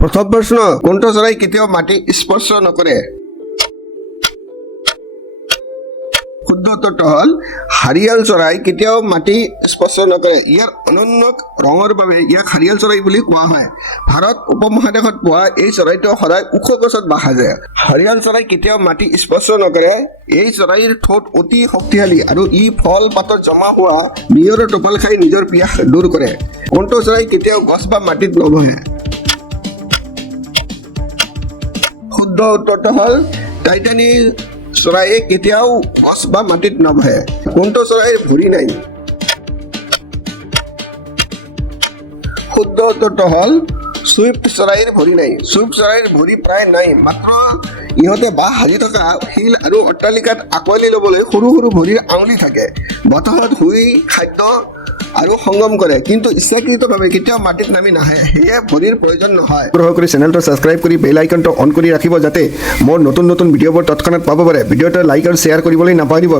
প্ৰথম প্ৰশ্ন, কোনটো চৰাই কেতিয়াও মাটি স্পৰ্শ নকৰে? শুদ্ধ উত্তৰটো হ'ল হাৰিয়াল চৰাই কেতিয়াও মাটি স্পৰ্শ নকৰে। ইয়াৰ অনন্য ৰঙৰ বাবে ইয়াক হাৰিয়াল চৰাই বুলি কোৱা হয়। ভাৰত উপমহাদেশত পোৱা এই চৰাইটো সদায় ওখ গছত বাস সাজে। হাৰিয়াল চৰাই কেতিয়াও মাটি স্পৰ্শ নকৰে। এই চৰাইৰ ঠোঁট অতি শক্তিশালী আৰু ই ফল পাতত জমা হোৱা নিয়ৰৰ টোপাল খাই নিজৰ পিয়াস দূৰ কৰে। কোনটো চৰাই কেতিয়াও গছ বা মাটিত নবহে? শুদ্ধ উত্তৰটো হ'ল টাইটানী চৰাইয়ে কেতিয়াও গছ বা মাটিত নবহে। কোনটো চৰাইৰ ভৰি নাই? শুদ্ধ উত্তৰটো হ'ল চুইফ্ট চৰাইৰ ভৰি নাই। চুইফ্ট চৰাইৰ ভৰি প্ৰায় নাই, মাত্ৰ ইহঁতে বাহ সাজি থকা শিল আৰু অট্টালিকাত আঁকোৱালি ল'বলৈ সৰু সৰু ভৰিৰ আঙুলি থাকে। বতাহত শুই খাদ্য আৰু সংগম কৰে, কিন্তু ইচ্ছাকৃতভাৱে কেতিয়াও মাটিত নামি নাহে, সেয়ে ভৰিৰ প্ৰয়োজন নহয়। অনুগ্ৰহ কৰি চেনেলটো ছাবস্ক্ৰাইব কৰি বেল আইকনটো অন কৰি ৰাখিব, যাতে মোৰ নতুন নতুন ভিডিঅ'বোৰ তৎক্ষণাত পাব পাৰে। ভিডিঅ'টো লাইক আৰু শ্বেয়াৰ কৰিবলৈ নাপাহৰিব।